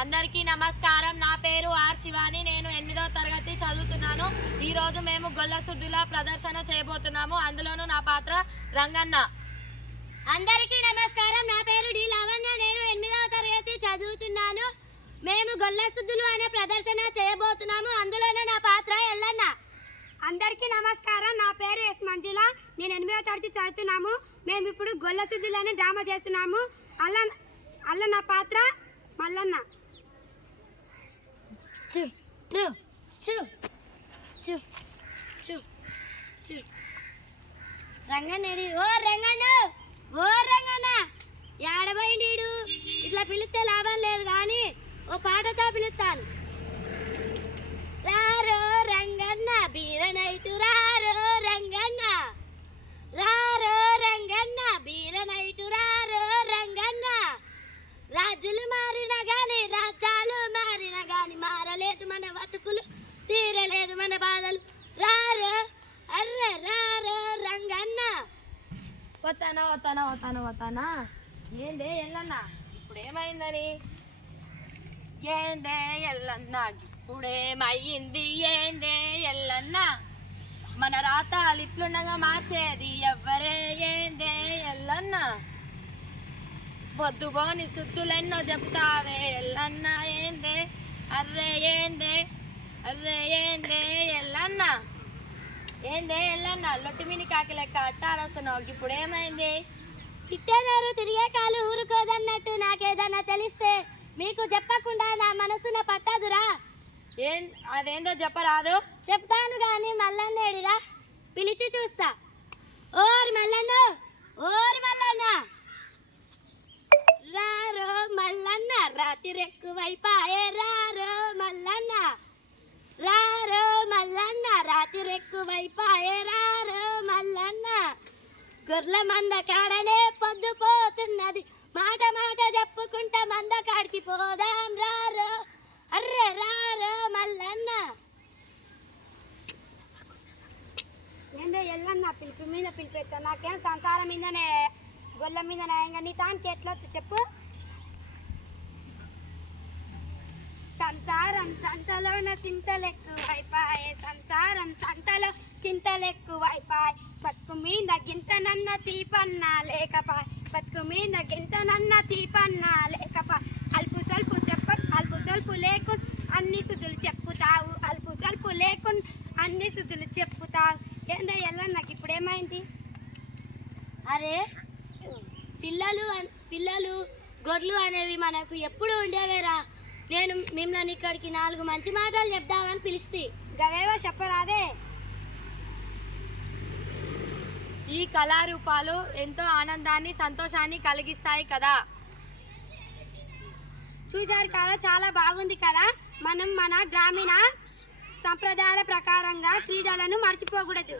అందరికీ నమస్కారం. నా పేరు ఆర్ శివాని. నేను 8వ తరగతి చదువుతున్నాను. ఈ రోజు మేము గొల్ల సుద్దుల ప్రదర్శన చేయబోతున్నాము. అందులోనూ నా పాత్ర రంగన్న. అందరికీ నమస్కారం. నా పేరు డి లావణ్య. నేను 8వ తరగతి చదువుతున్నాను. మేము గొల్ల సుద్దులు అనే ప్రదర్శన చేయబోతున్నాము. అందులోనే నా పాత్ర ఎల్లన్న. అందరికీ నమస్కారం. నా పేరు ఎస్ మంజుల. నేను 8వ తరగతి చదువుతున్నాము. మేము ఇప్పుడు గొల్ల సుద్దులు అనే డ్రామా చేస్తున్నాము. అల్ల నా పాత్ర మల్లన్న. రంగనేడి ఓ రంగన్న, ఓ రంగన్న ఏడబోయిండు. ఇట్లా పిలిస్తే లాభం లేదు కానీ ఓ పాటతో పిలుస్తాను. రారో రంగన్న బీరనైటు, రారో రంగన్న, రారో రంగన్న బీరనైటు, రారో రంగన్న. రాజులు మారిన గాని రాజ్యాలు మారిన గాని మారలేదు మన బతుకులు, తీరలేదు మన బాధలు. రారో అర్రే రారో రంగన్న. వతానా ఏందే ఎల్లన్న, ఇప్పుడు ఏమైందని? ఏందే ఎల్లన్న, ఇప్పుడేమయ్యింది? ఏందే ఎల్లన్న, మన రాత ఇట్లుండగా మార్చేది ఎవ్వరే? ఏందే ఎల్లన్న, పొద్దుపోని సుత్తులెన్నో చెప్తావే ఎల్లన్న. ఏందే అర్రే ఏందే, అర్రే ఏందే ఎల్లన్న, ఏందే ఎల్లన్న లొట్టి మిని కాకి లెక్క అట్టారస్తున్నావు. ఇప్పుడు ఏమైంది? తిట్టేనారు తిరిగే కాలు ఊరుకోదన్నట్టు నాకేదన్నా తెలిస్తే మీకు చెప్పకుండా నా మనసున పట్టదురా. అదేందో చెప్పరాదు? చెప్తాను గాని మల్లన్నేడిరా, పిలిచి చూస్తా. ఓరి మల్లన్న, ఓరి మల్లన్న, రారో మల్లన్న రాత్రి ఎక్కువైపాయే. రారో మల్లన్న, రారో మల్లన్న రాత్రి ఎక్కువైపాయే. రారో మల్లన్న, గొర్రెల మంద కాడనే పొద్దుపోతున్నది, మాట మాట చెప్పుకుంటా మంద కాడికి పోదాం. రారో అర్రే రారో మల్లన్న. ఏందో ఎల్లన్న పిలుపు మీద పిలిపెత్తా. నాకేం సంసారం మీదనే గొల్ల మీద న్యాయంగా నీ తానికి ఎట్లా చెప్పు. సంసారం సంతలోన చింతలెక్కువైపాయే, సంసారం సంతలో చింతలెక్కువైపాయ్. బతుకు మీద గింతనన్న తీపన్నా లేకపాయ్, బతుకు మీద గింతనన్న తీపన్నా లేకపాయ్. అల్పు సల్పు అల్పు సల్పు లేకుండా అన్ని సుదులు చెప్పుతావు, అల్పు సల్పు లేకుండా అన్ని సుదులు చెప్పుతావు. ఏందో ఎల్ల నాకు ఇప్పుడు ఏమైంది? అరే పిల్లలు గొర్రెలు అనేవి మనకు ఎప్పుడు ఉండేవేరా. నేను మిమ్మల్ని ఇక్కడికి 4 మంచి మాటలు చెప్దామని పిలిస్తే గవేవో చెప్పరాదే. ఈ కళారూపాలు ఎంతో ఆనందాన్ని సంతోషాన్ని కలిగిస్తాయి కదా. చూశారు కదా, చాలా బాగుంది కదా. మనం మన గ్రామీణ సంప్రదాయాల ప్రకారంగా క్రీడలను మర్చిపోకూడదు.